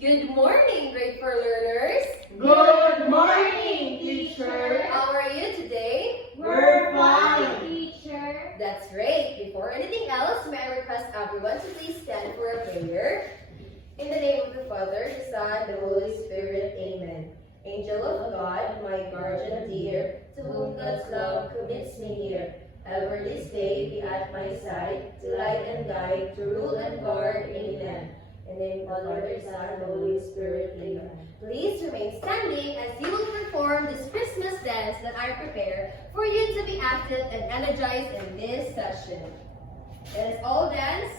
Good morning, grade 4 learners. Good morning, teacher. How are you today? We're fine. Teacher. That's great. Before anything else, may I request everyone to please stand for a prayer. In the name of the Father, the Son, the Holy Spirit. Amen. Angel of God, my guardian dear, to whom God's love commits me here, ever this day be at my side, to light and guide, to rule and guard. Amen. In the name of the Father, Son, and the Holy Spirit. Amen. Please remain standing as you will perform this Christmas dance that I prepare for you to be active and energized in this session. Let us all dance.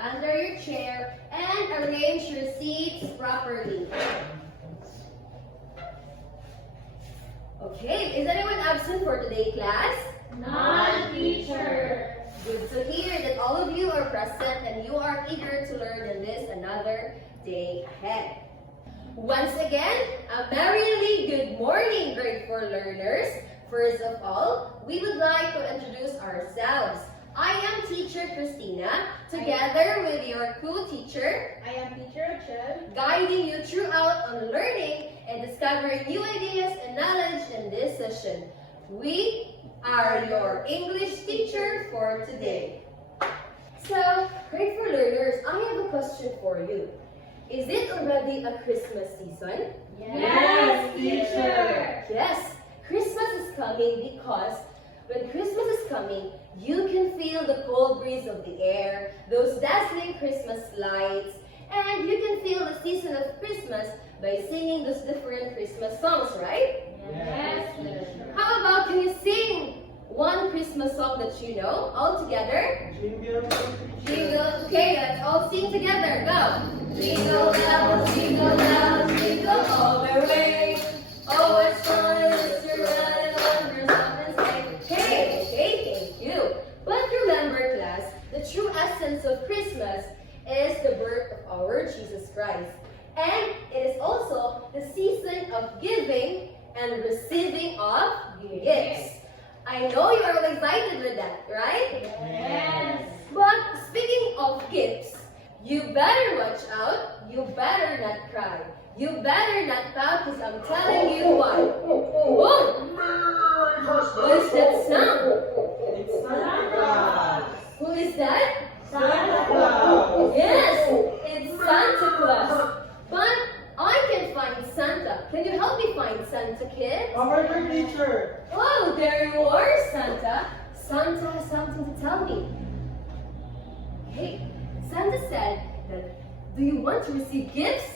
Under your chair and arrange your seats properly. Okay, is anyone absent for today, class? None, teacher. Good to hear that all of you are present and you are eager to learn in this another day ahead. Once again, a merrily good morning, grade 4 learners. First of all, we would like to introduce ourselves. I am teacher Christina, together with your co-teacher. I am teacher Rachel. Guiding you throughout on learning and discovering new ideas and knowledge in this session. We are your English teacher for today. So, grade 4 learners, I have a question for you. Is it already a Christmas season? Yes, teacher. Yes, Christmas is coming because when Christmas is coming, you can feel the cold breeze of the air, those dazzling Christmas lights, and you can feel the season of Christmas by singing those different Christmas songs, right? Yes, teacher. How about can you sing one Christmas song that you know all together? Jingle. Jingle, okay, let's all sing together. Go! Jingle bells, jingle all the way. Oh, it's fun, it's your ride and wonders up and say, okay, thank you. But remember, class, the true essence of Christmas is the birth of our Jesus Christ. And it is also the season of giving and receiving of gifts. I know you are all excited with that, right? Yes. But speaking of gifts, you better watch out. You better not cry. You better not pout because I'm telling you why. Whoa! What is that sound? It's Santa Claus. Who is that? Santa Claus. Yes, it's Santa Claus. But I can find Santa. Can you help me find Santa, kid? Our dear teacher. Oh, there you are, Santa. Santa has something to tell me. Hey, Santa said that, do you want to receive gifts?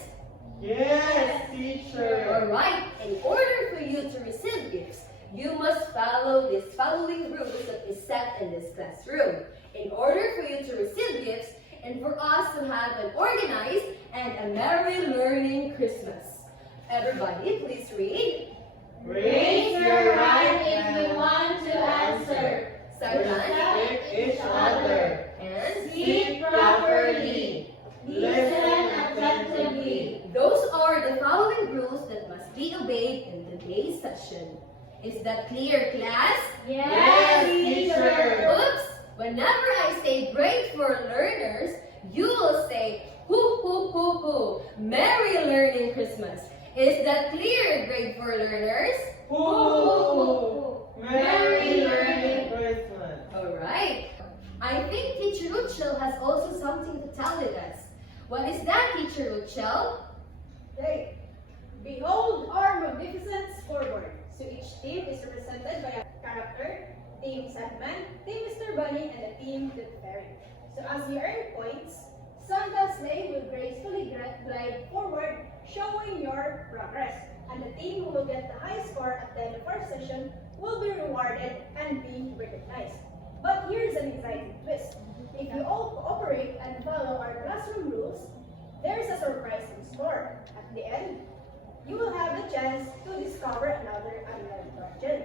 Yes, teacher. Alright, in order for you to receive gifts, you must follow these following rules that is set in this classroom. In order for you to receive gifts, and for us to have an organized and a merry learning Christmas. Everybody, please read. Raise your right if you want to answer. Second, Respect each other. and Speak properly. Listen attentively. those are the following rules that must be obeyed in today's session. Is that clear, class? Yes, teacher. Oops! Whenever I say grade 4 learners, you will say hoo hoo hoo hoo. Merry learning Christmas. Is that clear, grade 4 learners? Ooh, Merry Learning Christmas. Alright. I think Teacher Rachel has also something to tell with us. What is that, Teacher Rochelle? Great. Behold our magnificent scoreboard. So each team is represented by a character, Team Sandman, Team Mr. Bunny, and a Team Tooth Fairy. So as you earn points, Santa's sleigh will gracefully glide forward, showing your progress. And the team who will get the high score at the end of our session will be rewarded and be recognized. But here's an exciting twist. If you all cooperate and follow our classroom rules, there's a surprising score. At the end, you will have the chance to discover another unknown guardian.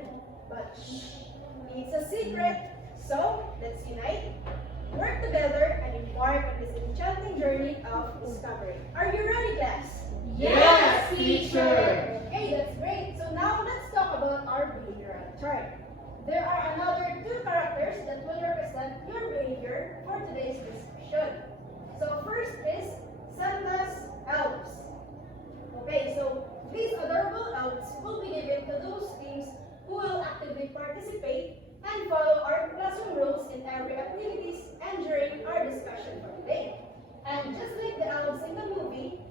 But shh, it's a secret. So let's unite, work together, and embark on this enchanting journey of discovery. Are you ready, class? Yes, teacher. Okay, that's great. So now let's talk about our behavioral chart. There are another two characters that will represent your behavior for today's discussion. So first is Santa's elves. Okay, so these adorable elves will be given to those teams who will actively participate and follow our classroom rules in every activities and during our discussion for today. And just like the elves in the movie,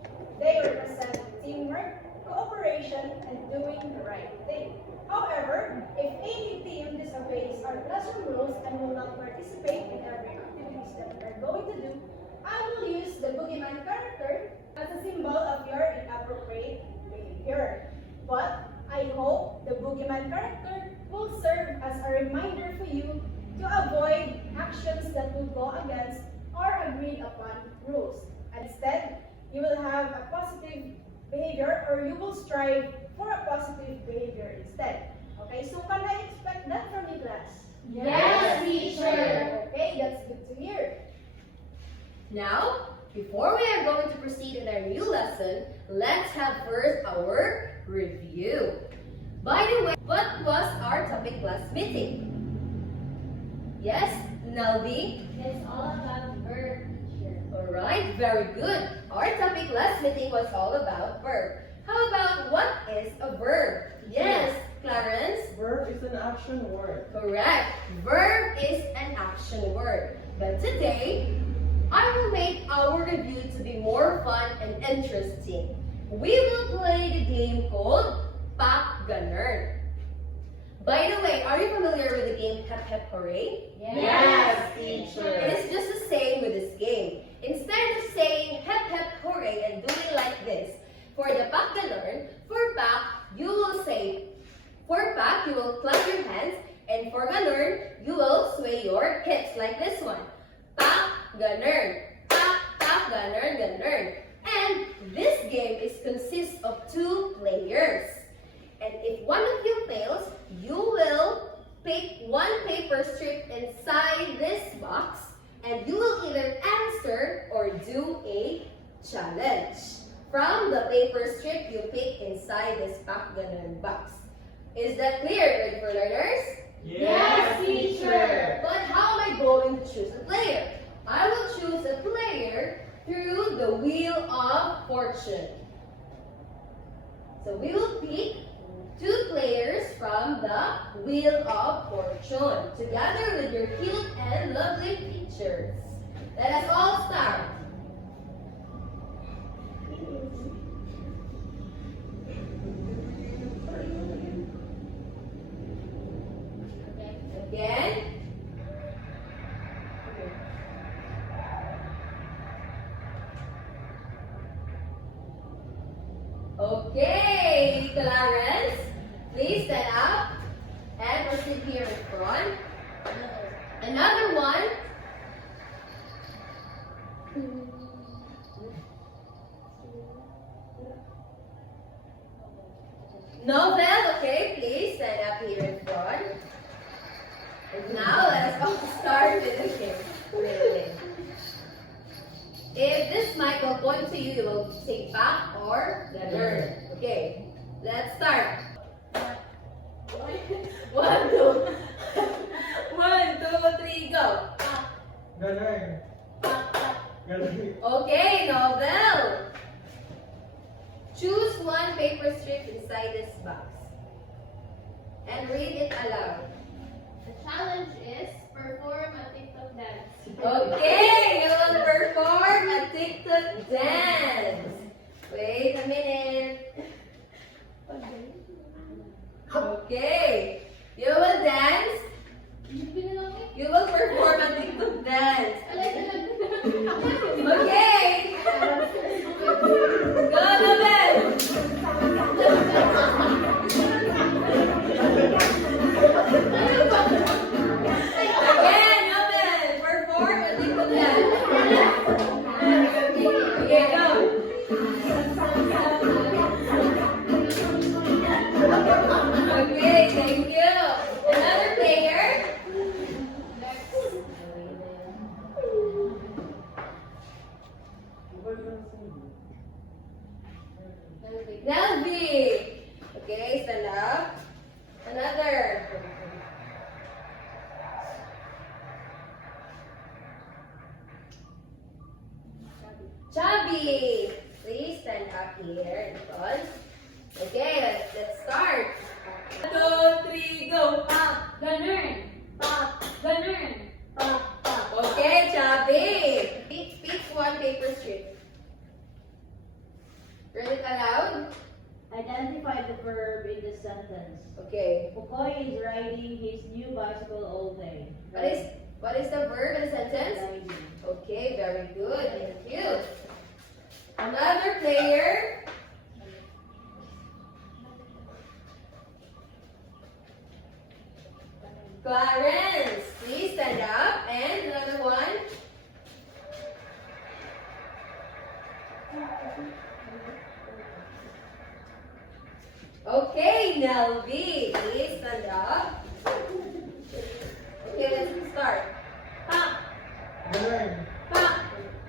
they represent teamwork, cooperation, and doing the right thing. However, if any team disobeys our classroom rules and will not participate in every activities that we are going to do, I will use the boogeyman character as a symbol of your inappropriate behavior. But I hope the boogeyman character will serve as a reminder for you to avoid actions that will go against our agreed upon rules. Instead, you will have a positive behavior, or you will strive for a positive behavior instead. Okay, so can I expect that from you, class? Yes, teacher. Okay, that's good to hear. Now, before we are going to proceed in our new lesson, let's have first our review. By the way, what was our topic class meeting? Yes, Nelby? It's all about verb, teacher. Alright, very good. Our topic last meeting was all about verb. How about what is a verb? Yes, Clarence? Verb is an action word. Correct. Verb is an action word. But today, I will make our review to be more fun and interesting. We will play the game called Pak Ganern. By the way, are you familiar with the game Hep Hep Hooray? Yes, It teacher. is just the same with this game. Instead of saying Hep Hep Hooray and doing like this, for the Pak Ganern, for Pak, you will say, for Pak, you will clap your hands, and for Ganern, you will sway your hips like this one. Pak Ganern, Pak, Pak, Ganern, Ganern. And this game consists of two players. And if one of you fails, you will pick one paper strip inside this box, and you will either answer or do a challenge from the paper strip you pick inside this Pak Ganern box. Is that clear, good for learners? Yes, teacher. But how am I going to choose a player? I will choose a player through the Wheel of Fortune. So we will pick two players from the Wheel of Fortune, together with your cute and lovely teachers. Let us all start. Again. Okay, Clarence, please stand up and proceed here in front. Another one. Novel, okay, please stand up here in front. And now let us all start with the game. If this mic will point to you, you will say back or Ganern. Okay, let's start. 1, 2. 1, 2, 3, go. Ganun. Ganun. Okay, Novel. Choose one paper strip inside this box and read it aloud. The challenge is perform a TikTok dance. Okay, you will perform a TikTok will dance. Wait a minute. Okay. You will dance. You will perform a TikTok dance. Okay. Go, Nobel. Again, Nobel. Perform a TikTok dance. Okay, go. Okay, thank you. Another player. Nelby. Okay, stand up. Another. Chubby. Please stand up here in front. Okay, let's start. 1, 2, 3, go. Pop, ganun. Pop, ganun. Pop, pop. Okay, Chubby. Pick one paper strip. Read it aloud. Identify the verb in the sentence. Okay. Pukoy is riding his new bicycle all day. What is the verb in the sentence? Riding. Okay, very good. Thank you. Another player. Clarence, please stand up. And another one. Okay, Nelby, please stand up. Okay, let's start. Pop, Galing. pop.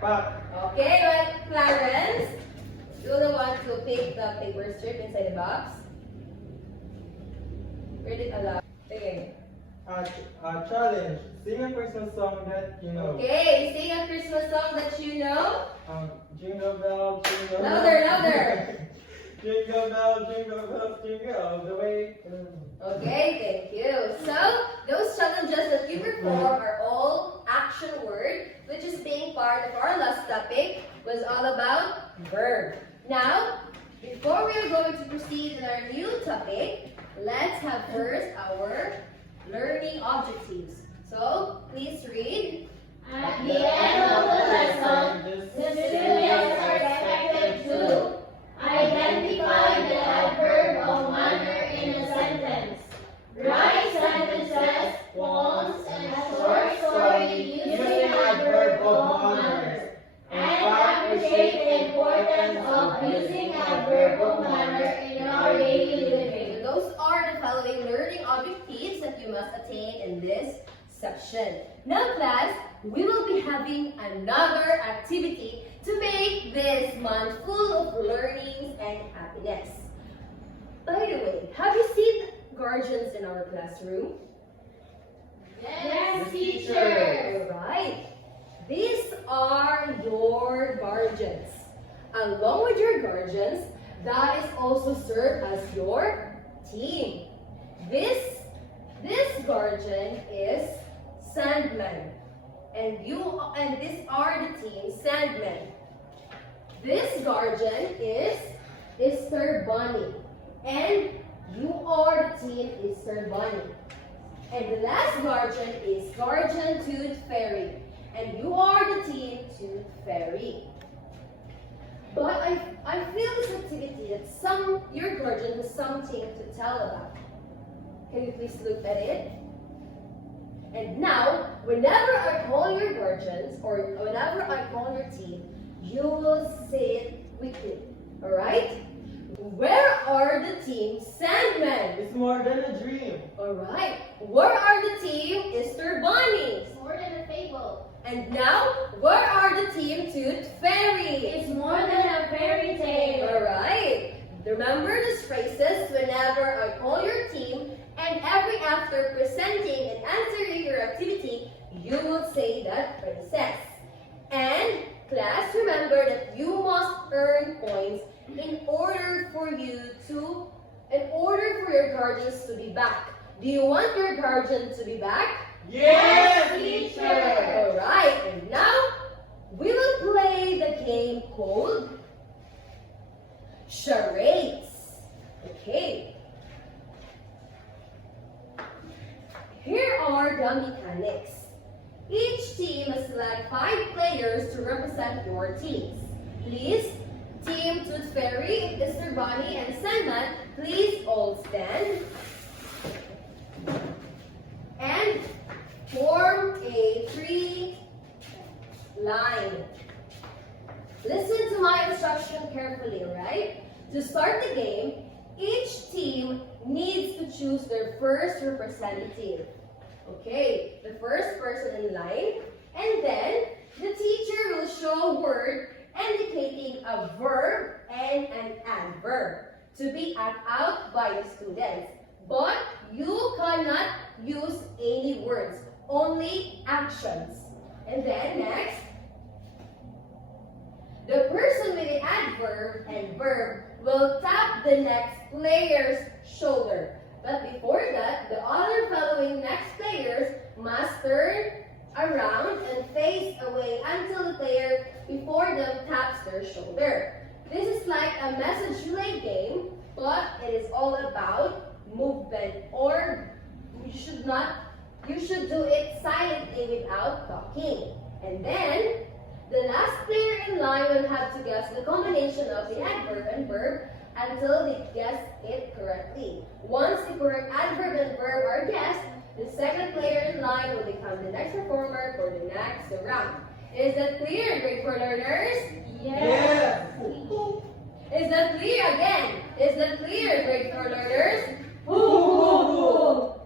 Pak. Okay, well, Clarence, you're the one to pick the paper strip inside the box. Read it aloud. Okay. Challenge. Sing a Christmas song that you know. Okay, sing a Christmas song that you know. Jingle bell, jingle bell. Louder, louder. Jingle bell, jingle all the way. Okay, thank you. So, those challenges that you perform are all action word, which is being part of our last topic, was all about verb. Now, before we are going to proceed in our new topic, let's have first our learning objectives. So, please read. At the end of the lesson, the students are expected to identify the adverb of manner in a sentence, write sentences, poems, and a short story using adverb of manner, and appreciate the importance of using adverb of manner in our daily living. Those are the following learning objectives that you must attain in this section. Now, class, we will be having another activity to make this month full of learnings and happiness. By the way, have you seen guardians in our classroom? Yes, teacher. Alright. These are your guardians. Along with your guardians, that is also serve as your team. This guardian is Sandman. And these are the team Sandman. This guardian is Sir Bunny. And you are the team is Sir Bunny. And the last guardian is Guardian Tooth Fairy. And you are the team Tooth Fairy. But I feel this activity that your guardian has something to tell about. Can you please look at it? And now, whenever I call your guardians or whenever I call your team, you will say it quickly. Alright? Where are the team Sandman? It's more than a dream. Alright. Where are the team Mr. Bunny? It's more than a fable. And now, where are the team Tooth Fairy? It's more than a fairy tale. Alright. Remember these phrases whenever I call your team, and every after presenting and answering your activity, you will say that phrases. And class, remember that you must earn points in order for your guardians to be back. Do you want your guardian to be back? Yes, teacher. Alright, and now we will play the game cold? Charades. Okay. Here are the mechanics. Each team must select 5 players to represent your teams. Please, Team Tooth Fairy, Mr. Bunny, and Sandman, please all stand. And form a 3 line. Listen to my instruction carefully, alright? To start the game, each team needs to choose their first representative. Okay, the first person in line, and then the teacher will show a word indicating a verb and an adverb to be act out by the students. But you cannot use any words, only actions. And then next, the person with the adverb and verb will tap the next player's shoulder. But before that, the other following next players must turn around and face away until the player before them taps their shoulder. This is like a message relay game, but it is all about movement, or you should do it silently without talking. And then the last player in line will have to guess the combination of the adverb and verb until they guess it correctly. Once the correct adverb and verb are guessed, the second player in line will become the next performer for the next round. Is that clear, grade 4 learners? Yes. Is that clear again? Is that clear, grade 4 learners?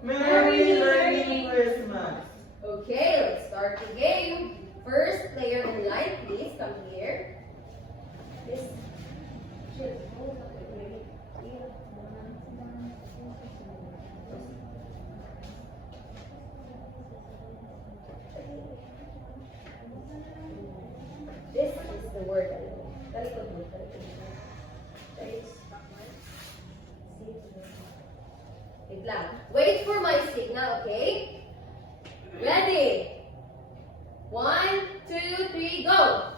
Merry Learning Christmas. Okay, let's start the game. First player in line, please come here. This should hold up with me. This is the word I know. That's the word I know. Wait lang. Wait for my signal, okay? Ready? 1, 2, 3, go!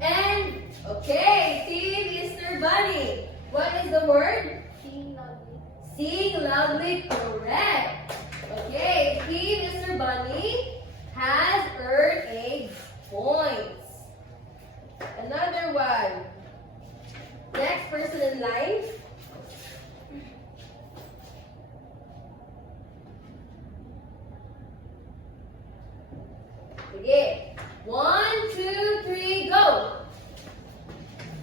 And, okay, Team Mr. Bunny. What is the word? Sing loudly. Sing loudly, correct. Okay, Team Mr. Bunny has earned a points. Another one. Next person in line. Okay. 1, 2, 3, go.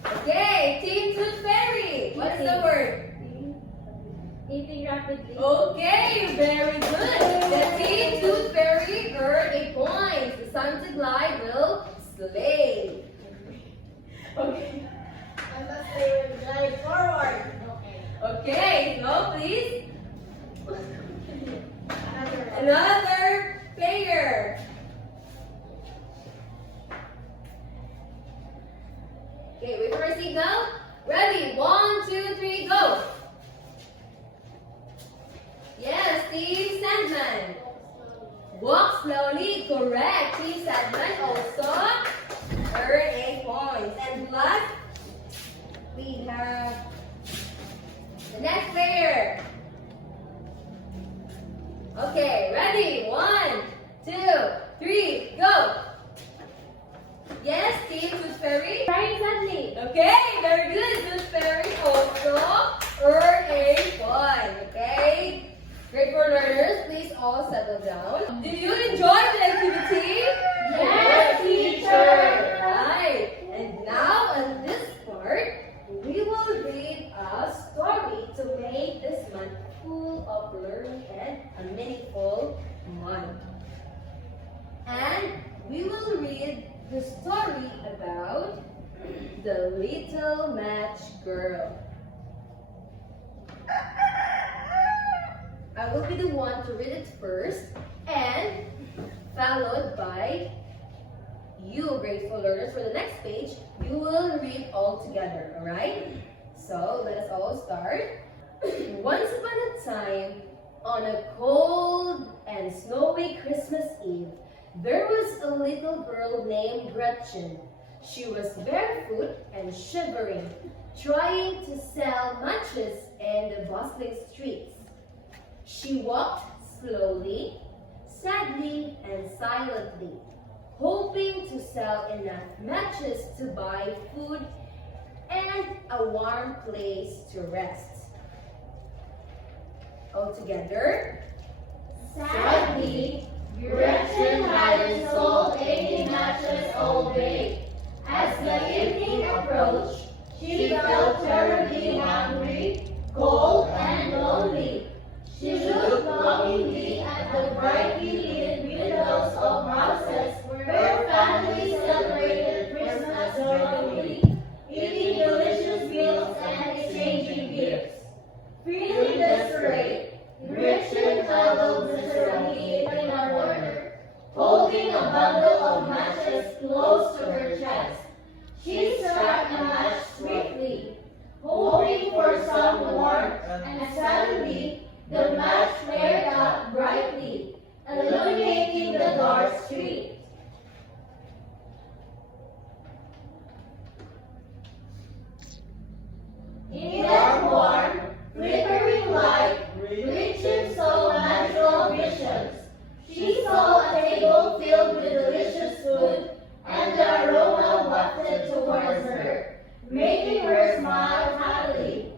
Okay, Team Tooth Fairy. What is the word? Eating rapidly. Okay, very good. The Team Tooth Fairy earned a point. The Santa Glide will slay. Okay. I must say, glide forward. Okay, so please. Another one. Another player. Okay, wait for a signal. Ready? 1, 2, 3, go. Yes, Team Sandman. Walk slowly, correct. Team Sandman also earn a point. And plus, we have the next player. Okay, ready? 1, 2, 3, go. Yes, Team Tooth Fairy. Try suddenly. Okay, very good. Tooth Fairy also earn a point. Okay. Grade 4 learners, please all settle down. Did you enjoy the activity? Yes, teacher. Right. And now, on this part, we will read a story to make this month full of learning and a meaningful month. And we will read the story about the Little Match Girl. I will be the one to read it first, and followed by you, grateful learners. For the next page, you will read all together, alright? So, let us all start. Once upon a time, on a cold and snowy Christmas Eve, There was a little girl named Gretchen. She was barefoot and shivering, trying to sell matches in the bustling streets. She walked slowly, sadly, and silently, hoping to sell enough matches to buy food and a warm place to rest. Altogether, Sadly, Gretchen hadn't sold any matches all day. As the evening approached, she felt terribly hungry, cold, and lonely. She looked longingly at the brightly lit windows of houses where families celebrated Christmas joyfully, eating delicious meals and exchanging gifts. Feeling desperate, Gretchen huddled miserably in a corner, holding a bundle of matches close to her chest. She struck a match swiftly, hoping for some warmth, and suddenly the match flared up brightly, illuminating the dark street. In that warm, flickering light, Gretchen saw magical visions. She saw a table filled with delicious food, and the aroma wafted towards her, making her smile happily.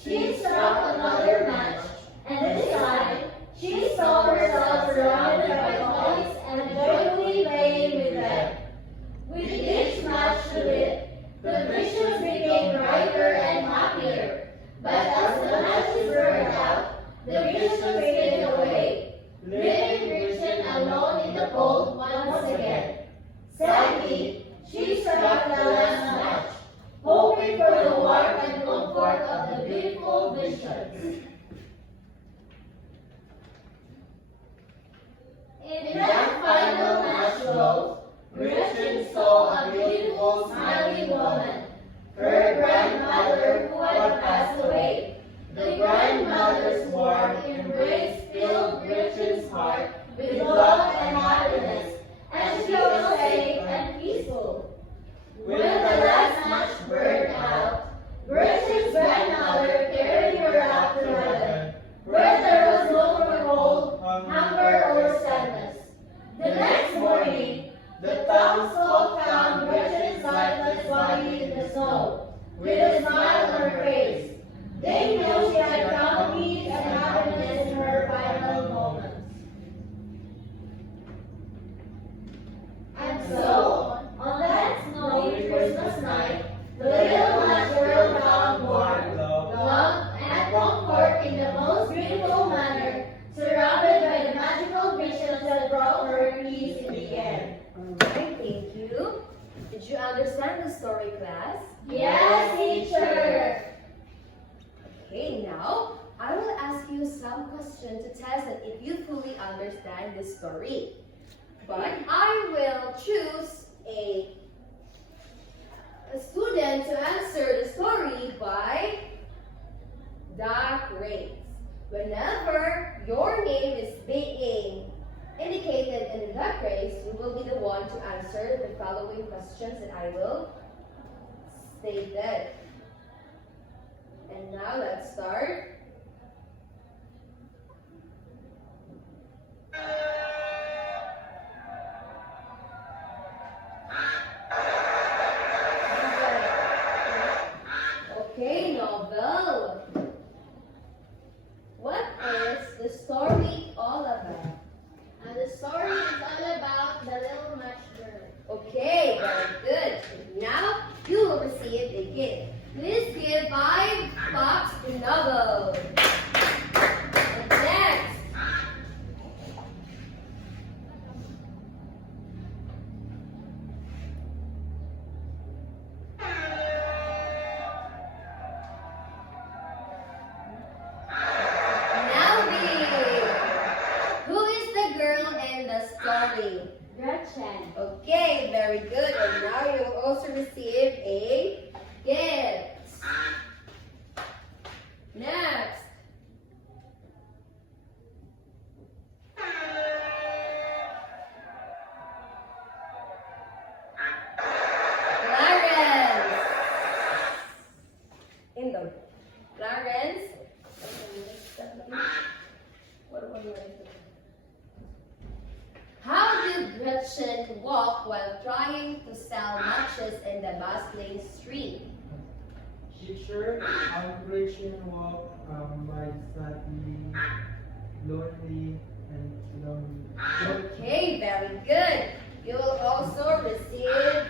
She struck another match, and this time she saw herself surrounded by toys and joyfully playing with them. With each match she lit, the visions became brighter and happier. But as the matches burned out, the visions faded away, leaving Gretchen alone in the cold once again. Sadly, she struck the last match, hoping for the warmth and comfort of the beautiful visions. In that final match glow, Gretchen saw a beautiful, smiling woman, her grandmother who had passed away. The grandmother's warm embrace filled Gretchen's heart with love and happiness, and she felt safe and peaceful. When the last match burned out, Gretchen's grandmother carried her up to heaven, where there was no more cold, hunger, or sadness. The next morning, the townsfolk found Gretchen's lifeless body in the snow, with a smile on her face. They knew she had found peace and happiness in her final moments. And so, on that snowy Christmas night, the little match girl found warmth, love, and comfort in the most beautiful manner, surrounded by the magical visions that brought her peace in the end. Alright, thank you. Did you understand the story, class? Yes, teacher! Okay, now I will ask you some questions to test that if you fully understand this story. But I will choose a student to answer the story by dark rays. Whenever your name is being indicated in the dark rays, you will be the one to answer the following questions that I will state that. And now let's start. Okay, Novel. What is the story all about? And the story is all about the little match girl. Okay, very good. Now you will receive a gift. Please give 5 bucks to Novel. And next. Who is the girl in the story? Gretchen. Okay, very good. And now you will also receive a gift. Next. while trying to sell matches in the bustling street. Teacher, Operation Walk by sadly, lonely, and lonely. Okay, very good. You will also receive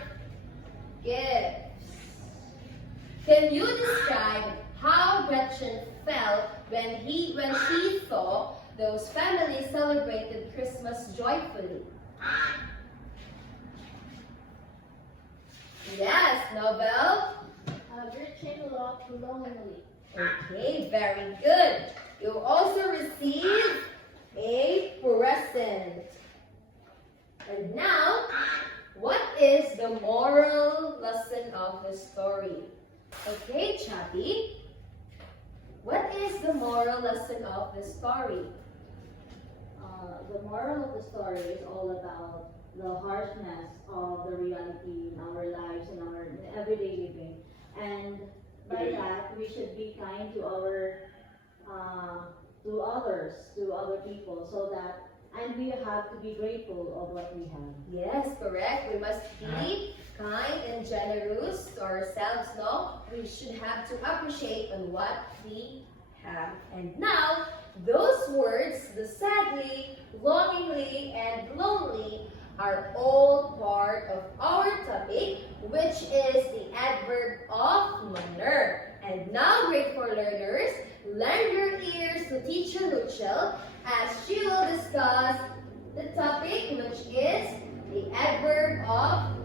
gifts. Can you describe how Gretchen felt when she saw those families celebrated Christmas joyfully? Yes, Nobel. Gretchen walked lonely. Okay, very good. You also receive a present. And now, what is the moral lesson of the story? Okay, Chappy. What is the moral lesson of the story? The moral of the story is all about the harshness of the reality in our lives and our everyday living. And by that, we should be kind to to others, to other people, so that, and we have to be grateful of what we have. Yes, correct. We must be kind and generous to ourselves, no? We should have to appreciate on what we have. And now, those words, the sadly, longingly, and lonely, are all part of our topic, which is the adverb of manner. And now, grade 4 learners, lend your ears to Teacher Luchel as she will discuss the topic, which is the adverb of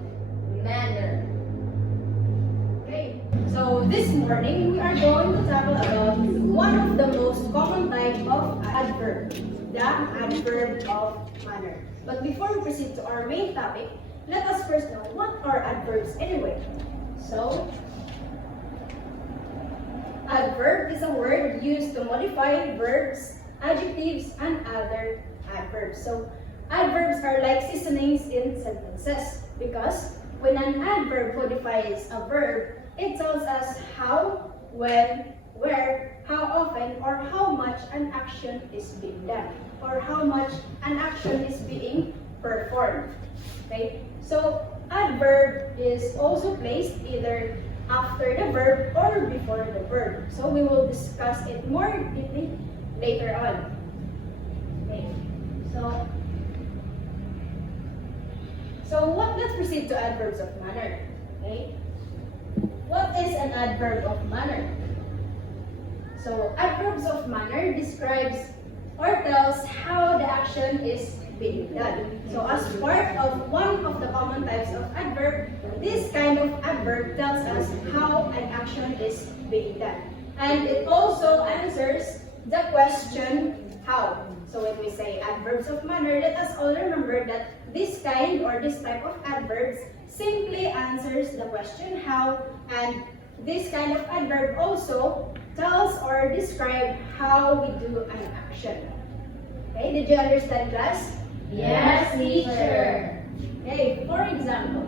manner. Okay, so this morning we are going to tackle about one of the most common type of adverb, the adverb of manner. But before we proceed to our main topic, let us first know what are adverbs anyway. So, adverb is a word used to modify verbs, adjectives, and other adverbs. So, adverbs are like seasonings in sentences because when an adverb modifies a verb, it tells us how, when, where, how often, or how much an action is being done, or how much an action is being performed. Okay? So, adverb is also placed either after the verb or before the verb. So, we will discuss it more deeply later on. Okay? Let's proceed to adverbs of manner. Okay? What is an adverb of manner? So, adverbs of manner describes or tells how the action is being done. So, as part of one of the common types of adverb, this kind of adverb tells us how an action is being done. And it also answers the question, how. So, when we say adverbs of manner, let us all remember that this kind or this type of adverbs simply answers the question, how, and this kind of adverb also tells or describes how we do an action. Okay, did you understand, class? Yes, teacher. Okay, for example.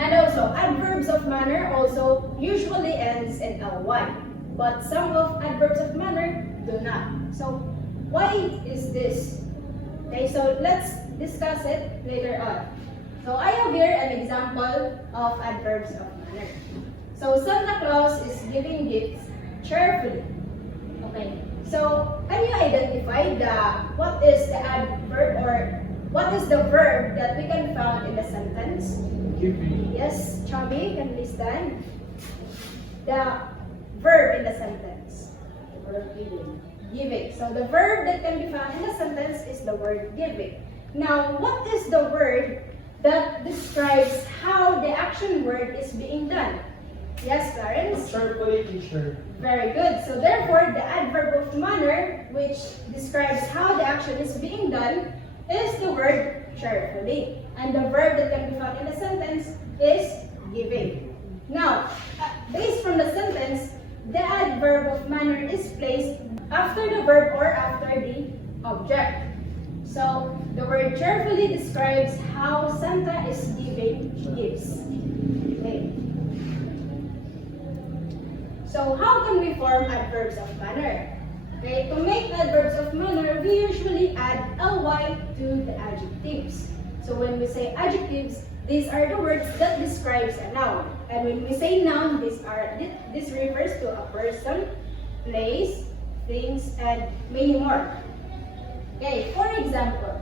And also, adverbs of manner also usually ends in ly, but some of adverbs of manner do not. So, why is this? Okay, so let's discuss it later on. So, I have here an example of adverbs of manner. So, Santa Claus is giving gifts cheerfully. Okay, so can you identify what is the adverb or what is the verb that we can find in the sentence? Giving. Yes, Chubby, can we stand? The verb in the sentence. The word giving. Giving. So the verb that can be found in the sentence is the word giving. Now, what is the word that describes how the action word is being done? Yes, Clarence? Cheerfully, teacher. Very good. So therefore, the adverb of manner, which describes how the action is being done, is the word cheerfully. And the verb that can be found in the sentence is giving. Now, based from the sentence, the adverb of manner is placed after the verb or after the object. So, the word cheerfully describes how Santa is giving gifts. Okay. So, how can we form adverbs of manner? Okay, to make adverbs of manner, we usually add ly to the adjectives. So when we say adjectives, these are the words that describes a noun. And when we say noun, this refers to a person, place, things, and many more. Okay, for example,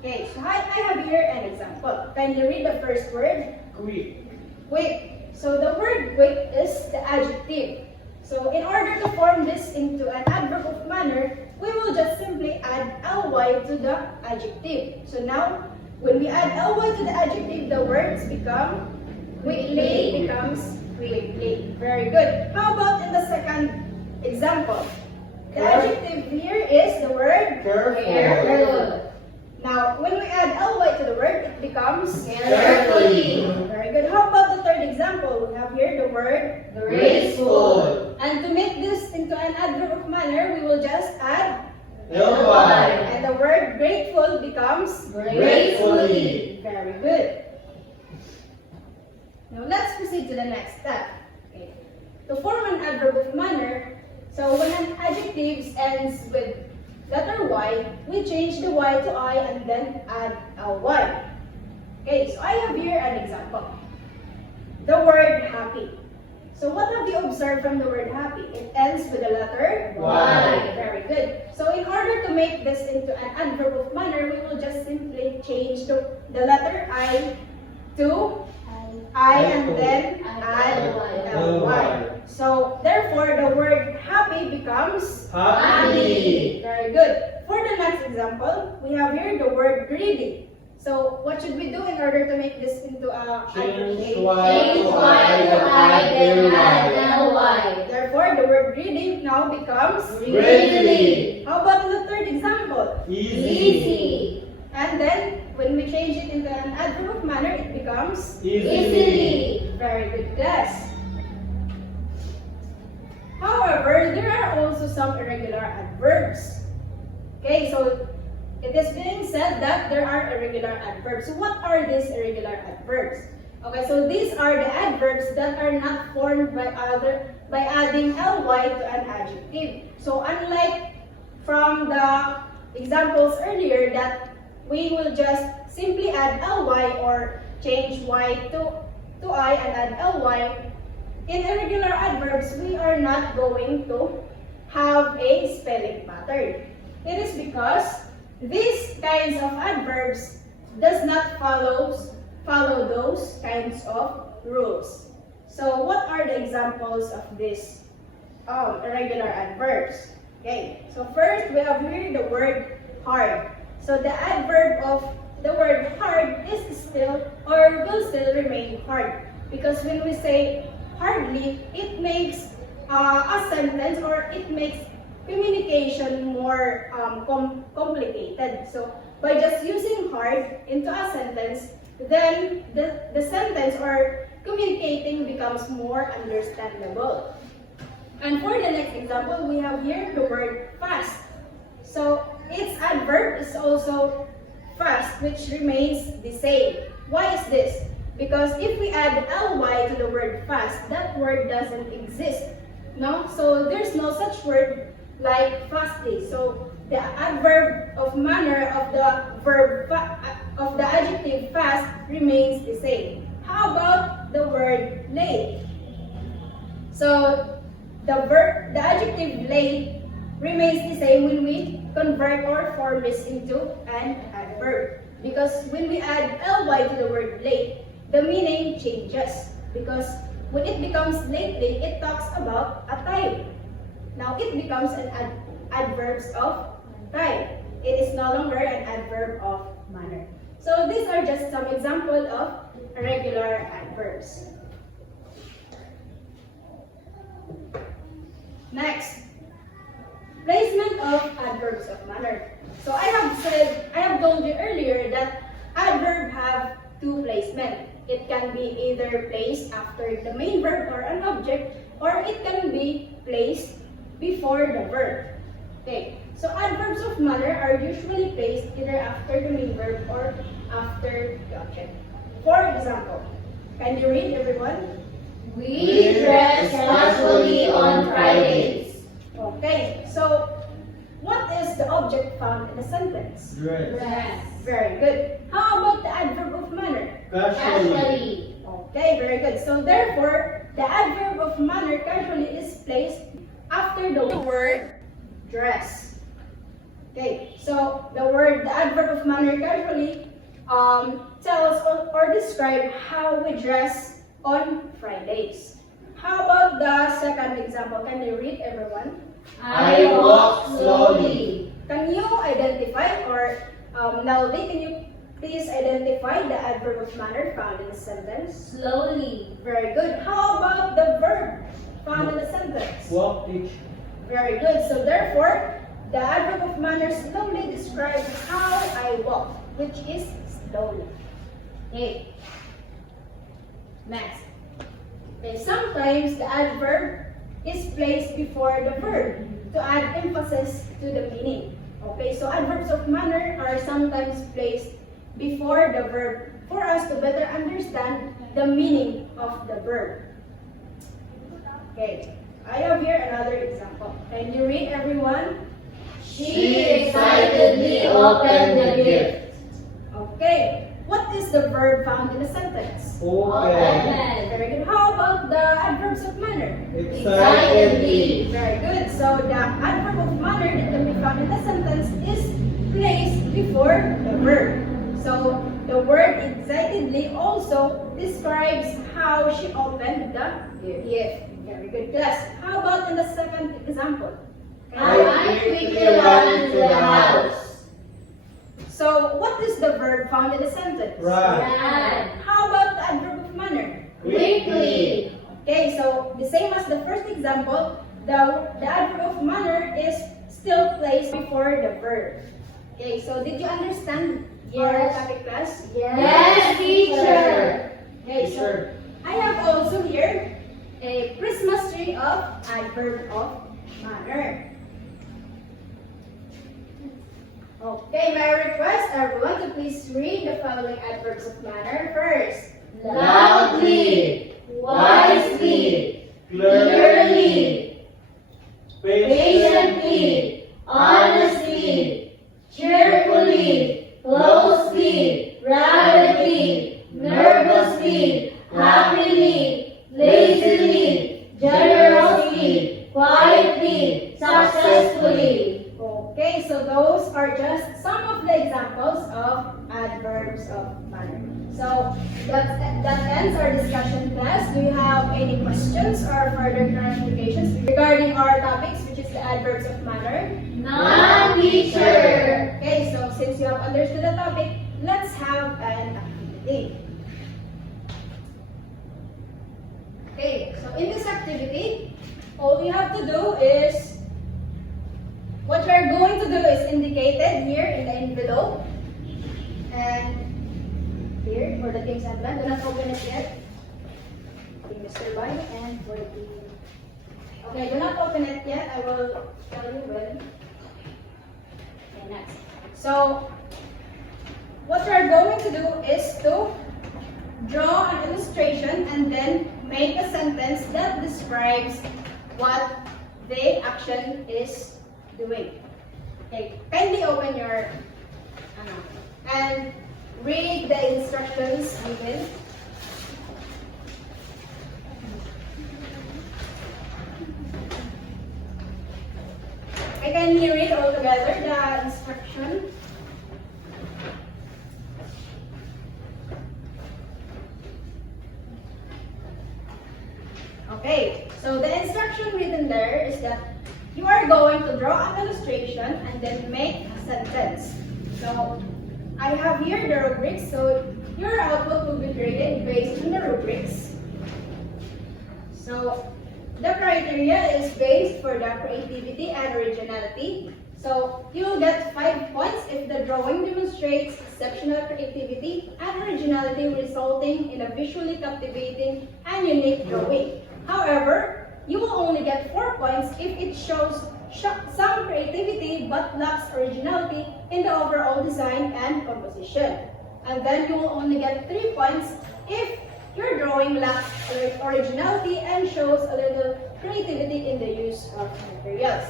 okay, so I have here an example. Can you read the first word? Quick. Quick. So the word quick is the adjective. So in order to form this into an adverb of manner, we will just simply add ly to the adjective. So now, when we add ly to the adjective, the words become quickly becomes quickly. Very good. How about in the second example? The adjective here is the word Careful. Careful. Now, when we add ly to the word, it becomes Carefully. Very good. How about the third example? We have here the word Graceful. and to make this into an adverb of manner, we will just add Ly. and the word grateful becomes Gracefully. very good. Now let's proceed to the next step. Okay. To form an adverb of manner, so when an adjective ends with letter Y, we change the Y to I and then add ly. Okay, so I have here an example. The word happy. So what have you observed from the word happy? It ends with the letter Y. Very good. So in order to make this into an adverb of manner, we will just simply change the letter I to I and then add ly. So therefore, the word happy becomes Happy. very good. For the next example, we have here the word greedy. So what should we do in order to make this into a Change adjective? Y Change to Y to I, then add ly. Therefore, the word greedy now becomes Greatly. How about in the third example? Easy. Easy. And then when we change it into an adverb of manner, it becomes Easily. very good, class. However, there are also some irregular adverbs. Okay, so it is being said that there are irregular adverbs. So what are these irregular adverbs? Okay, so these are the adverbs that are not formed by adding ly to an adjective. So unlike from the examples earlier that we will just simply add ly or change y to I and add ly, in irregular adverbs, we are not going to have a spelling pattern. It is because these kinds of adverbs does not follow those kinds of rules. So what are the examples of these irregular adverbs? Okay, so first we have here the word hard. So the adverb of the word hard is still or will still remain hard, because when we say hardly, it makes a sentence or it makes communication more complicated. So by just using hard into a sentence, then the sentence or communicating becomes more understandable. And for the next example, we have here the word fast. So its adverb is also fast, which remains the same. Why is this? Because if we add ly to the word fast, that word doesn't exist. No? So there's no such word like fastly. So the adverb of manner of the verb of the adjective fast remains the same. How about the word late? So the adjective late remains the same when we convert or form this into an adverb. Because when we add ly to the word late, the meaning changes. Because when it becomes lately, it talks about a time. Now it becomes an adverb of time. It is no longer an adverb of manner. So these are just some examples of irregular adverbs. Next, placement of adverbs of manner. So I have told you earlier that adverb have two placement. It can be either placed after the main verb or an object, or it can be placed before the verb. Okay, so adverbs of manner are usually placed either after the main verb or after the object. For example, can you read, everyone? We dress casually on Fridays. Okay, So, what is the object found in a sentence? Dress. Dress. Very good. How about the adverb of manner? Casually. Casually. Okay, very good. So therefore, the adverb of manner casually is placed after the word dress. Okay, so the adverb of manner casually tells or describe how we dress on Fridays. How about the second example? Can you read, everyone? I walk slowly. Can you identify, or Nelvi, can you please identify the adverb of manner found in the sentence? Slowly. Very good. How about the verb found in the sentence? Walk each. Very good. So therefore, the adverb of manner slowly describes how I walk, which is slowly. Okay. Next. Okay, sometimes the adverb is placed before the verb to add emphasis to the meaning. Okay, so adverbs of manner are sometimes placed before the verb for us to better understand the meaning of the verb. Okay, I have here another example. Can you read, everyone? She excitedly opened the gift. Okay, what is the verb found in the sentence? Open. Very good. How about the adverbs of manner? Excitedly. Very good. So the adverb of manner that can be found in the sentence is placed before the verb. So the word excitedly also describes how she opened the gift. Very good, class. How about in the second example? I quickly ran into the house. So what is the verb found in the sentence? Run. Ran. How about the adverb of manner? Quickly. Okay, so the same as the first example, the adverb of manner is still placed before the verb. Okay, so did you understand our Yes. topic, class? Yes, teacher. Okay, so I have also here a Christmas tree of adverb of manner. Okay, may I request everyone to please read the following adverbs of manner first. Loudly. Wisely. Clearly. Clearly. Patiently. Honestly. Cheerfully. Closely. Rapidly. Nervously. Happily. Lazily. Generously. Quietly. Successfully. Okay, so those are just some of the examples of adverbs of manner. So that ends our discussion, class. Do you have any questions or further clarifications regarding our topics, which is the adverbs of manner? None, teacher. Okay, so since you have understood the topic, let's have an activity. Okay, so in this activity, all you have to do is, what we are going to do is indicated here in the envelope. And here for the King's Advent, do not open it yet. Okay, Mr. Bai, and for the... Okay, do not open it yet. I will tell you when. Okay, next. So, what we are going to do is to draw an illustration and then make a sentence that describes what the action is doing. Okay, kindly open your and read the instructions given. I can hear it all together, the instruction. Okay, so the instruction written there is that you are going to draw an illustration and then make a sentence. So I have here the rubrics, so your output will be graded based on the rubrics. So the criteria is based for the creativity and originality. So you will get 5 points if the drawing demonstrates exceptional creativity and originality resulting in a visually captivating and unique drawing. However, you will only get 4 points if it shows some creativity but lacks originality in the overall design and composition. And then you will only get 3 points if your drawing lacks originality and shows a little creativity in the use of materials.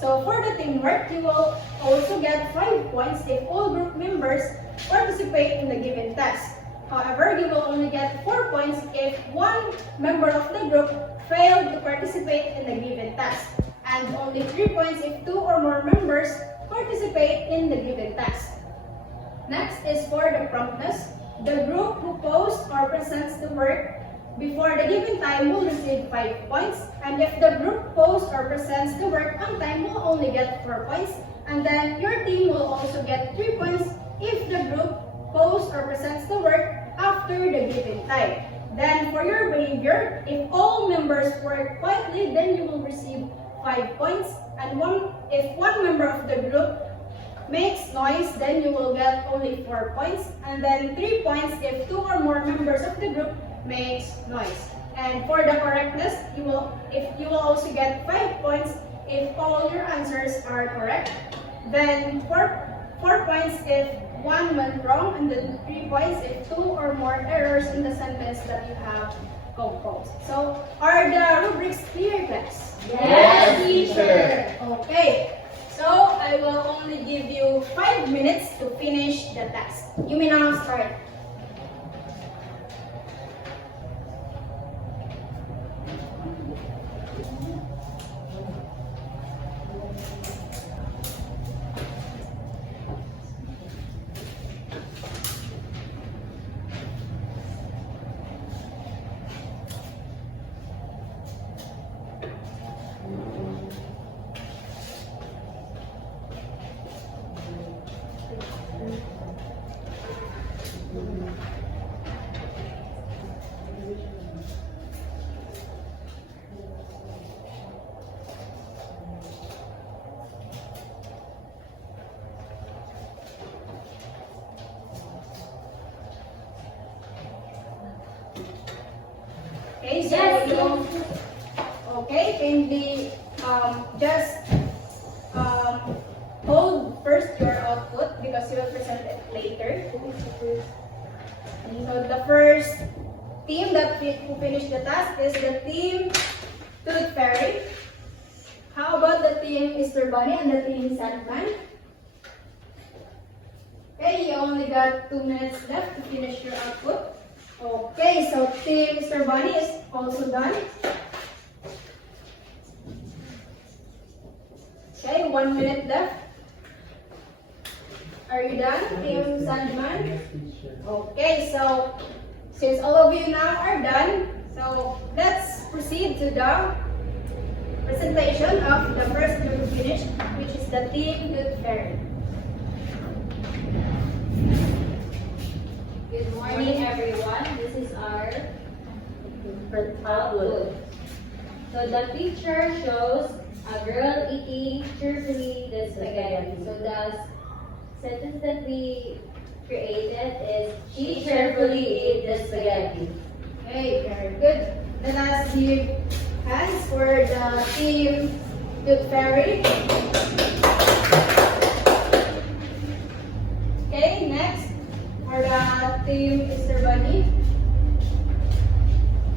So for the teamwork, you will also get 5 points if all group members participate in the given task. However, you will only get 4 points if one member of the group failed to participate in the given task, and only 3 points if 2 or more members participate in the given task. Next is for the promptness. The group who posts or presents the work before the given time will receive 5 points, and if the group posts or presents the work on time will only get 4 points, and then your team will also get 3 points if the group posts or presents the work after the given time. Then for your behavior, if all members work quietly, then you will receive 5 points, and if one member of the group makes noise, then you will get only 4 points, and then 3 points if 2 or more members of the group makes noise. And for the correctness, you will also get 5 points if all your answers are correct. Then 4 points if one went wrong, and then 3 points if 2 or more errors in the sentence that you have composed. So are the rubrics clear, class? Yes, teacher. Okay. So I will only give you 5 minutes to finish the task. You may now start. Okay, so Yes, you kindly just hold first your output because you will present it later. So the first team who finished the task is the team Tooth Fairy. How about the team Mr. Bunny and the team Sandman? Okay, you only got 2 minutes left to finish your output. Okay, so team Mr. Bunny is also done. Okay, 1 minute left. Are you done, team Sandman? Yes, teacher. Okay, so since all of you now are done, so let's proceed to the presentation of the first group finished, which is the team Tooth Fairy. Good morning, everyone. This is our output. So the picture shows a girl eating cheerfully the spaghetti. So the sentence that we created is, she cheerfully ate the spaghetti. Okay, very good. Let us give hands for the team Tooth Fairy. Okay, next for the team Mr. Bunny.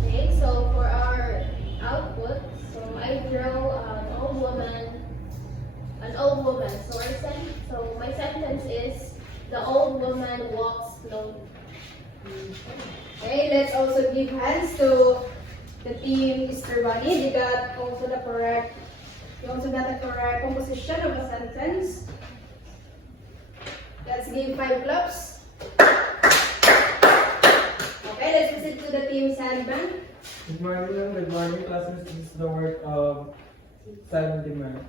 Okay, so for our output, so I draw an old woman. So my sentence is, the old woman walks slowly. Okay, let's also give hands to the team Mr. Bunny. You also got the correct composition of a sentence. Let's give 5 claps. Okay, let's proceed to the team Sandman. Good morning, classmates. This is the work of Sandman.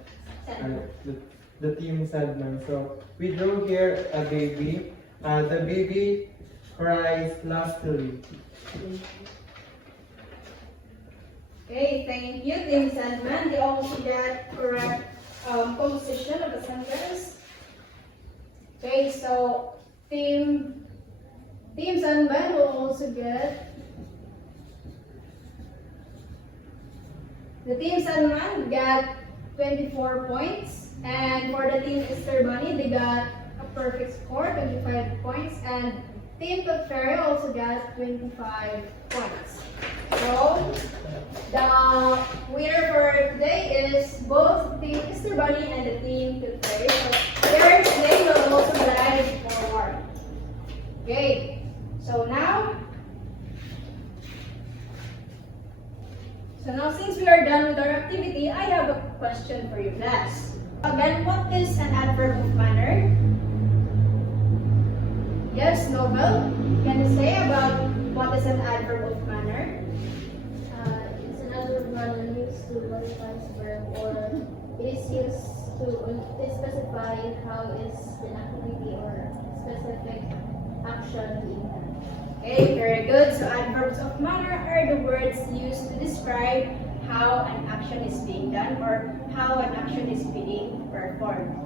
The team Sandman. So we drew here a baby. The baby cries lustily. Okay, thank you, team Sandman. You also got correct composition of the sentence. Okay, so team Sandman will also get. The team Sandman got 24 points, and for the team Mr. Bunny, they got a perfect score, 25 points, and Team Pagferi also got 25 points. So, the winner for today is both Team Mr. Bunny and the Team Pagferi. So, their name will also glide forward. Okay, so now since we are done with our activity, I have a question for you class. Again, what is an adverb of manner? Yes, Nobel? Can you say about what is an adverb of manner? It's another manner used to modify verb, or it is used to specify how is the activity or specific action being done. Okay, very good. So adverbs of manner are the words used to describe how an action is being done or how an action is being performed.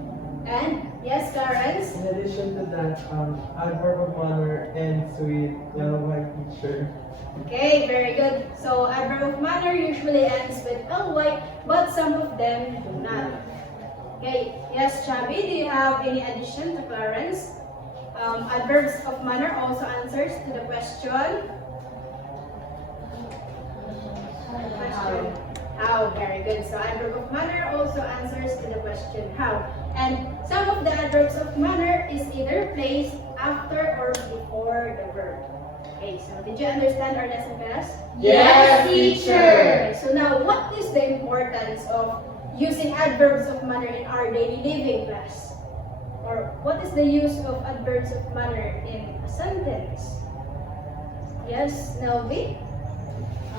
And yes, Clarence? In addition to that, adverb of manner ends with ly teacher. Okay, very good. So adverb of manner usually ends with ly, but some of them do not. Okay, yes, Chabi, do you have any addition to Clarence? Adverbs of manner also answers to the question. How, very good. So adverb of manner also answers to the question how. And some of the adverbs of manner is either placed after or before the verb. Okay, so did you understand our lesson class? Yes, teacher. Okay, so now what is the importance of using adverbs of manner in our daily living class? Or what is the use of adverbs of manner in a sentence? Yes, Nelvi?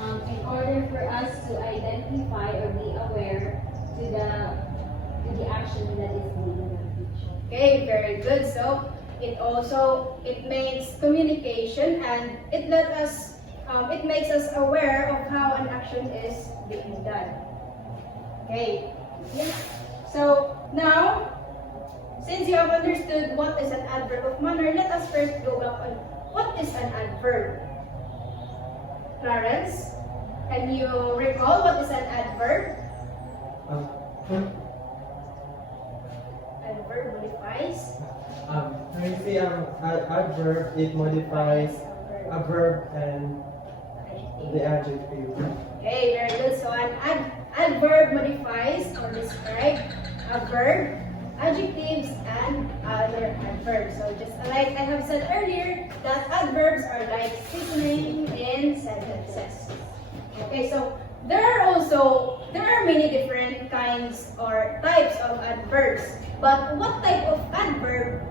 In order for us to identify or be aware to the action that is being done. Okay, very good. So it makes communication and it makes us aware of how an action is being done. Okay. Yes. So now, since you have understood what is an adverb of manner, let us first go back on what is an adverb. Clarence, can you recall what is an adverb? Adverb modifies. When you say adverb, it modifies a verb and the adjective. Okay, very good. So an adverb modifies or describes a verb, adjectives, and other adverbs. So just like I have said earlier, that adverbs are like seasoning in sentences. Okay, so there are many different kinds or types of adverbs. But what type of adverb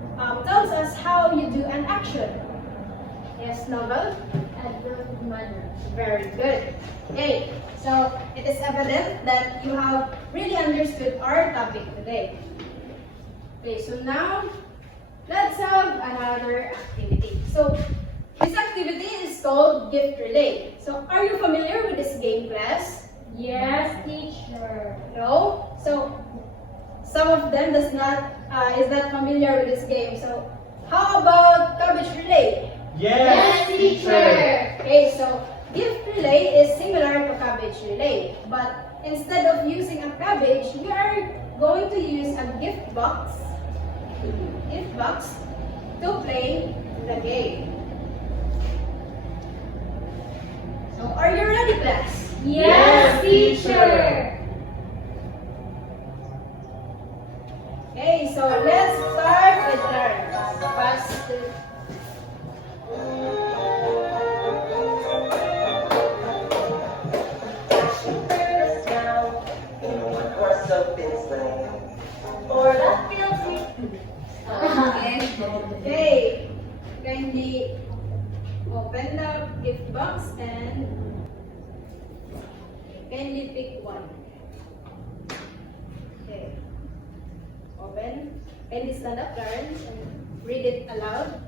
tells us how you do an action? Yes, Novel? Adverb of manner. Very good. Okay, so it is evident that you have really understood our topic today. Okay, so now let's have another activity. So this activity is called gift relay. So are you familiar with this game, class? Yes, teacher. No? So some of them is not familiar with this game. So how about cabbage relay? Yes, teacher. Okay, so gift relay is similar to cabbage relay, but instead of using a cabbage, we are going to use a gift box to play the game. So are you ready, class? Yes, teacher. Okay, so let's start with Clarence. Pass the Okay, kindly open the gift box and kindly pick one. Okay, open. Kindly stand up, Clarence, and read it aloud.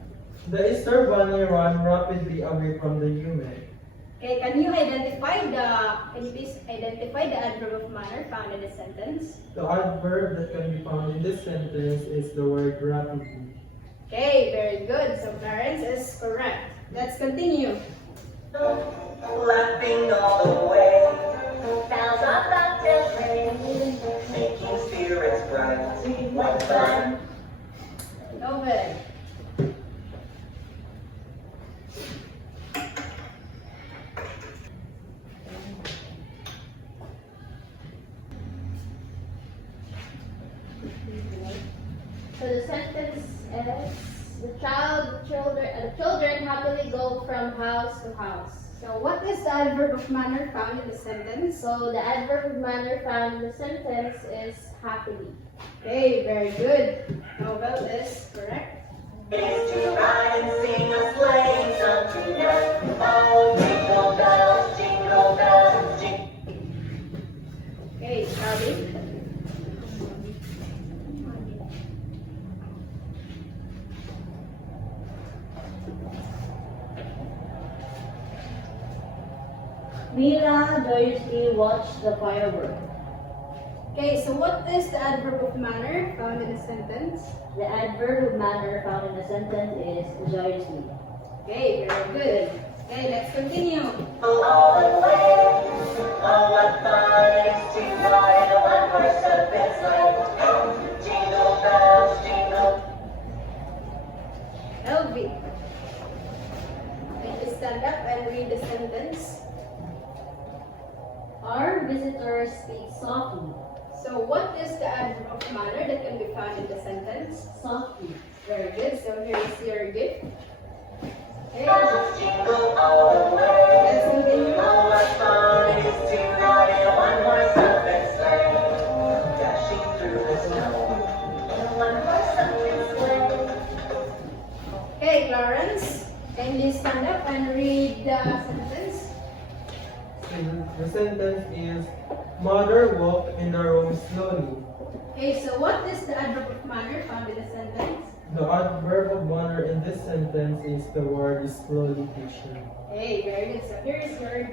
The Easter bunny ran rapidly away from the human. Okay, can you please identify the adverb of manner found in the sentence? The adverb that can be found in this sentence is the word rapidly. Okay, very good. So Clarence is correct. Let's continue. Laughing all the way, Bells on bobtails ring. making spirits bright. What fun! Novel. So the sentence is the children happily go from house to house. So what is the adverb of manner found in the sentence? So the adverb of manner found in the sentence is happily. Okay, very good. Novel is correct. Is to ride and sing a sleigh song tonight. Oh, jingle bells, jingle. Okay, Charlie. Mila joyously watched the firework. Okay, so what is the adverb of manner found in the sentence? The adverb of manner found in the sentence is joyously. Okay, very good. Okay, let's continue. All the way. Oh, what fun it is to ride a one-horse open sleigh. Jingle bells, jingle. LV. Can you stand up and read the sentence? Our visitors speak softly. So what is the adverb of manner that can be found in the sentence? Softly. Very good. So here is your gift. Okay, Bells jingle all the way. let's continue. Oh, what fun it is to ride in a one-horse open sleigh. Dashing through the snow. In a one-horse open sleigh. Okay, Clarence, can you stand up and read the sentence? The sentence is, Mother walked in the room slowly. Okay, so what is the adverb of manner found in the sentence? The adverb of manner in this sentence is the word slowly, teacher. Okay, very good. So here is your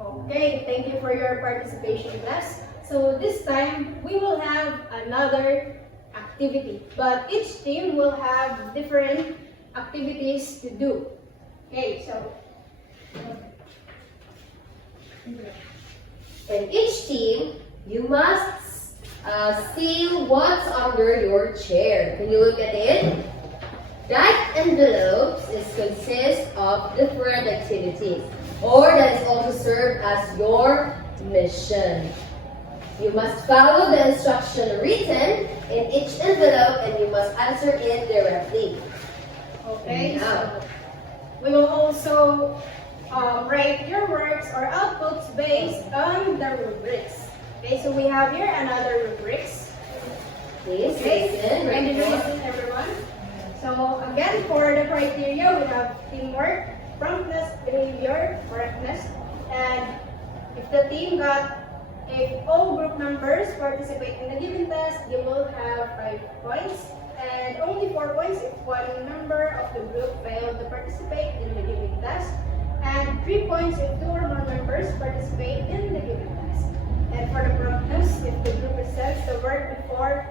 Okay, thank you for your participation, class. So this time we will have another activity, but each team will have different activities to do. Okay, so In each team, you must see what's under your chair. Can you look at it? That envelopes consist of different activities, or that is also served as your mission. You must follow the instruction written in each envelope, and you must answer it directly. okay, so Now, we will also write your works or outputs based on the rubrics. Okay, so we have here another rubrics. please Okay, listen. and Record. listen, everyone. So again, for the criteria, we have teamwork, promptness, behavior, correctness, and if all group members participate in the given test, you will have 5 points, and only 4 points if one member of the group failed to participate in the given test, and 3 points if 2 or more members participate in the given test. And for the promptness, if the group presents the work before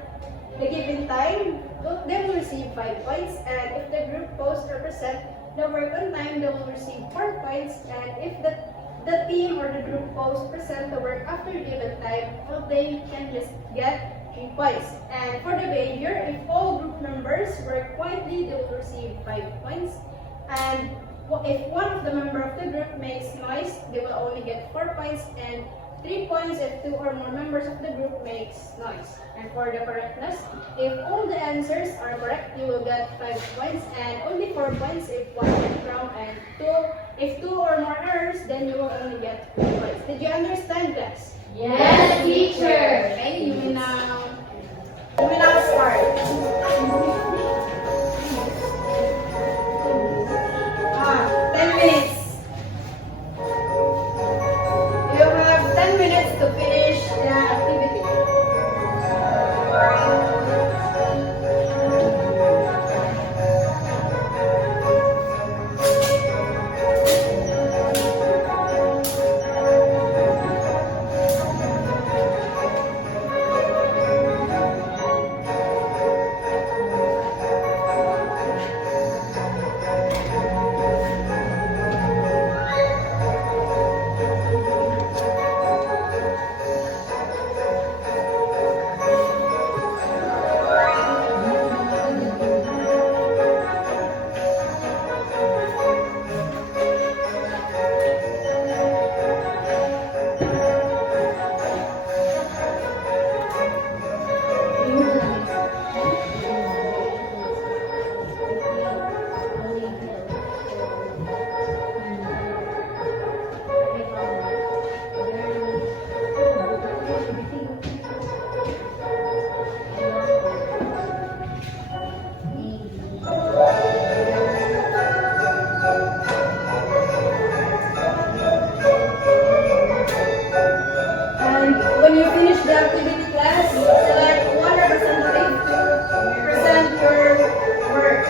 the given time, they will receive 5 points, and if the group posts or present the work on time, they will receive 4 points, and if the team or the group posts present the work after the given time, well, they can just get 3 points. And for the behavior, if all group members work quietly, they will receive 5 points, and if one of the member of the group makes noise, they will only get 4 points, and 3 points if 2 or more members of the group makes noise. And for the correctness, if all the answers are correct, you will get 5 points, and only 4 points if one is wrong, and if 2 or more errors, then you will only get 3 points. Did you understand, class? Yes, teacher. Okay, you will now start. 10 minutes. You have 10 minutes to finish the activity. finish the activity class, select one representative to present your work.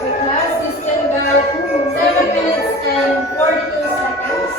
The class is still got 7 minutes and 42 seconds.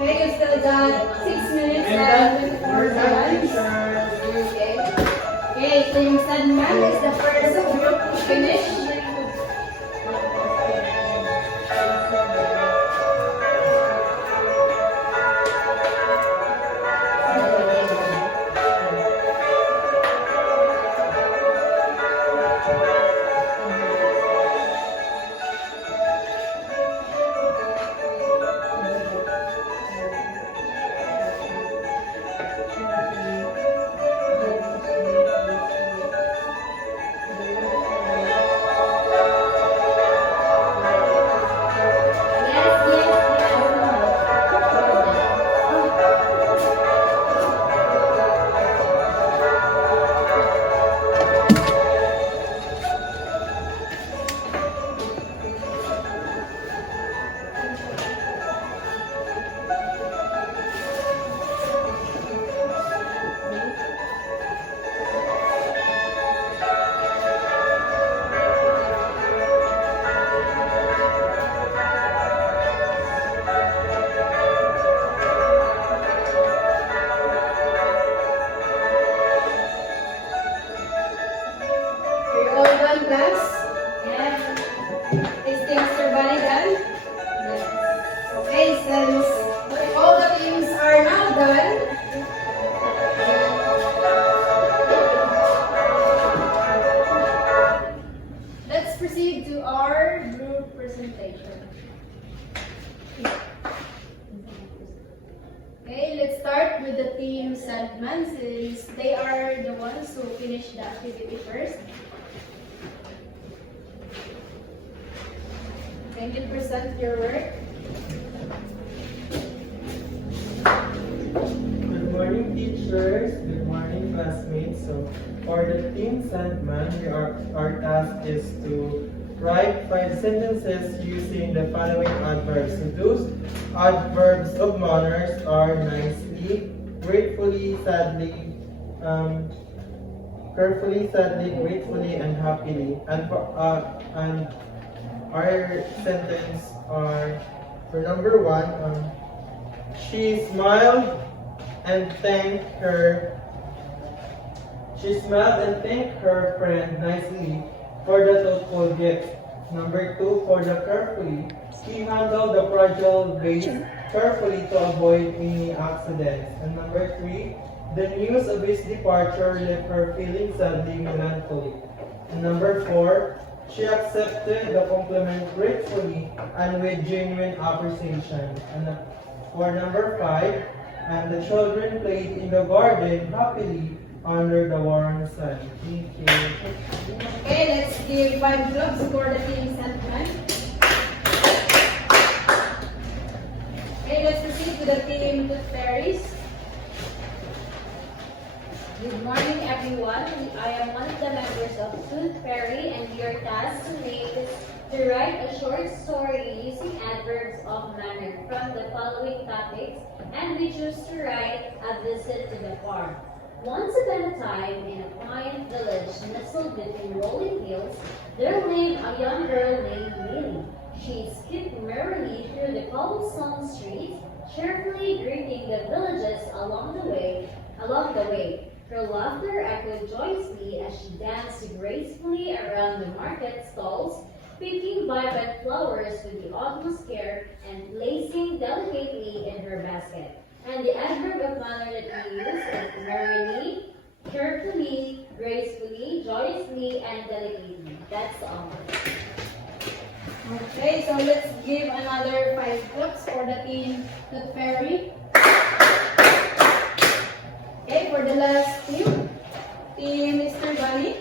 Okay, you still got 6 minutes and 24 seconds. Okay, Team Sandman is the first group to finish. You're all done, class? Yes. Is Mr. Bunny done? Yes. Okay, since all the teams are now done, let's proceed to our group presentation. Okay, let's start with the team Sandman since they are the ones who finished the activity first. Can you present your work? Good morning, teachers. Good morning, classmates. So, for the team Sandman, our task is to write 5 sentences using the following adverbs. So, those adverbs of manners are nicely, gratefully, sadly, carefully, sadly, gratefully, and happily. And our sentence are for number 1. She smiled and thanked her. She smiled and thanked her friend nicely for the thoughtful gift. Number 2, for the carefully, he handled the fragile vase carefully to avoid any accidents. And number 3, the news of his departure left her feeling sadly melancholic. And number 4, She accepted the compliment gratefully and with genuine appreciation. And for number 5, and the children played in the garden happily under the warm sun. Thank you. Okay, let's give 5 clubs for the team sentiment. Okay, let's proceed to the team Tooth Fairies. Good morning, everyone. I am one of the members of Tooth Fairy, and your task today is to write a short story using adverbs of manner from the following topics, and we choose to write a visit to the farm. Once upon a time, in a quiet village nestled between rolling hills, there lived a young girl named Lily. She skipped merrily through the cobblestone streets, cheerfully greeting the villagers along the way. Her laughter echoed joyously as she danced gracefully around the market stalls, picking vibrant flowers with the utmost care and placing delicately in her basket. And the adverb of manner that we use is merrily, carefully, gracefully, joyously, and delicately. That's all. Okay, so let's give another 5 clubs for the team Tooth Fairy. Okay, for the last team, Team Mr. Bunny.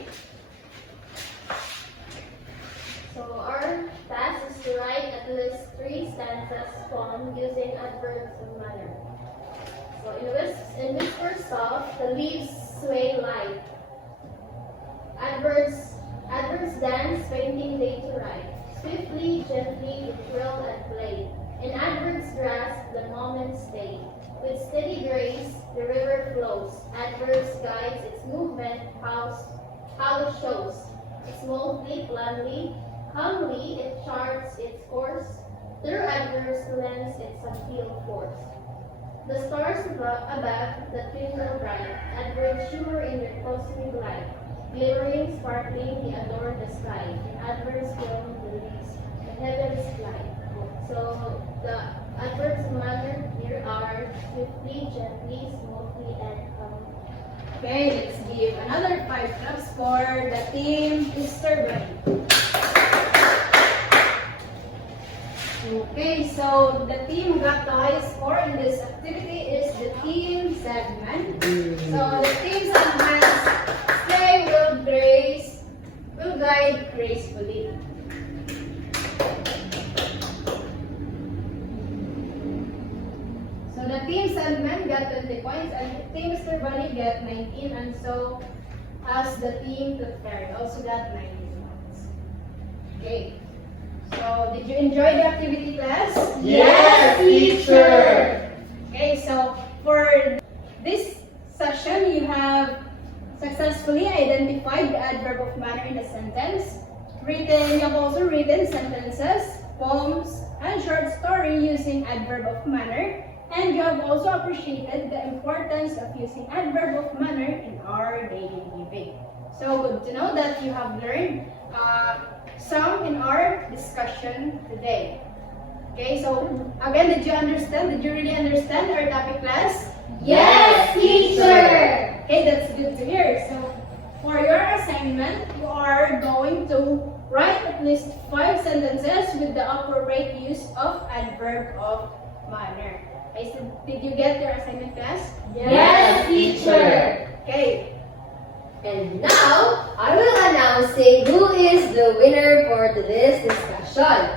So our task is to write at least 3 stanzas poem using adverbs of manner. So in this first off, the leaves sway light. Adverbs dance, painting day to ride. Swiftly, gently, it thrill and play. In adverbs grasp the moment's day. With steady grace, the river flows. Adverbs guides its movement, how it shows. Smoothly, bluntly, calmly, it charts its course. Through adverbs lends its subtle force. The stars above that twinkle bright, adverbs shimmer in their cosmic light. Glimmering, sparkling, they adorn the sky. In adverbs glowing the leaves, the heavens fly. So the adverbs of manner here are swiftly, gently, smoothly, and calmly. Okay, let's give another 5 clubs for the team Mr. Bunny. Okay, so the team who got the highest score in this activity is the team Sandman. So the team Sandman's sleigh will guide gracefully. So the team Sandman got 20 points and team Mr. Bunny got 19, and so as the team Tooth Fairy also got 19 points. Okay. So, did you enjoy the activity, class? Yes, teacher! Okay, so for this session, you have successfully identified the adverb of manner in a sentence. You have also written sentences, poems, and short story using adverb of manner. And you have also appreciated the importance of using adverb of manner in our daily living. So, good to know that you have learned some in our discussion today. Okay, so again, did you understand? Did you really understand our topic, class? Yes, teacher! Okay, that's good to hear. So for your assignment, you are going to write at least 5 sentences with the appropriate use of adverb of manner. Okay, so did you get your assignment, class? Yes, teacher! Okay. And now, I will announce who is the winner for today's discussion.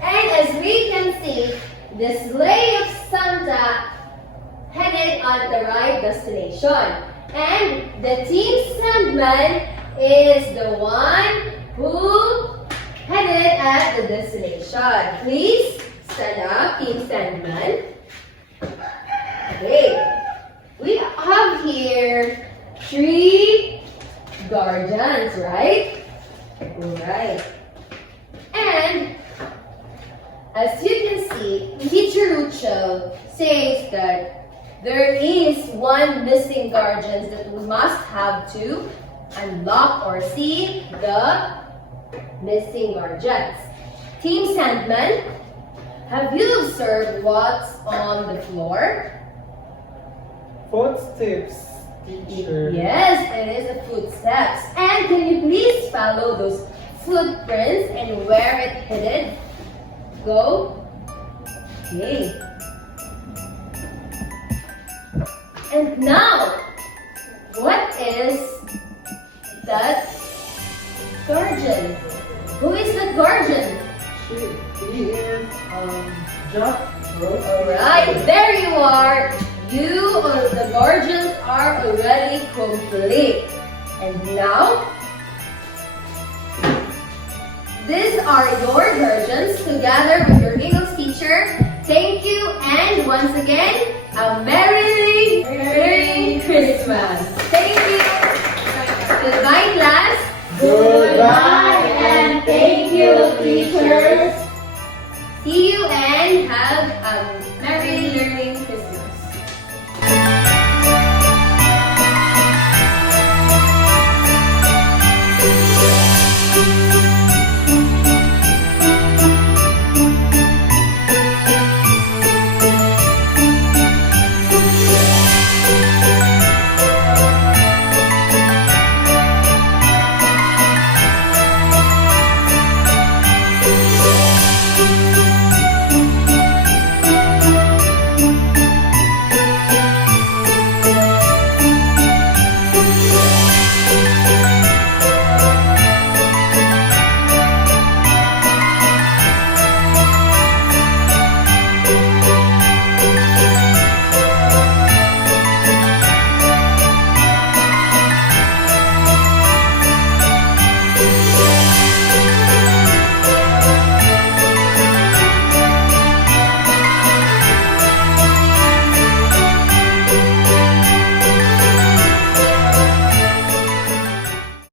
And as we can see, the sleigh of Santa headed on the right destination. And the Team Sandman is the one who headed at the destination. Please stand up, Team Sandman. Okay. We have here 3 guardians, right? Alright. And as you can see, Teacher Lucho says that there is one missing guardian that we must have to unlock or see the missing guardians. Team Sandman, have you observed what's on the floor? Footsteps, teacher. Yes, it is the footsteps. And can you please follow those footprints and where it headed? Go. Okay. And now, what is that guardian? Who is the guardian? He is Jack Rose. Alright, there you are. You or the guardians are already complete. And now, these are your guardians together with your English teacher. Thank you, and once again, a Merry Christmas. Thank you. Goodbye, class. Goodbye and thank you, teachers. See you and have a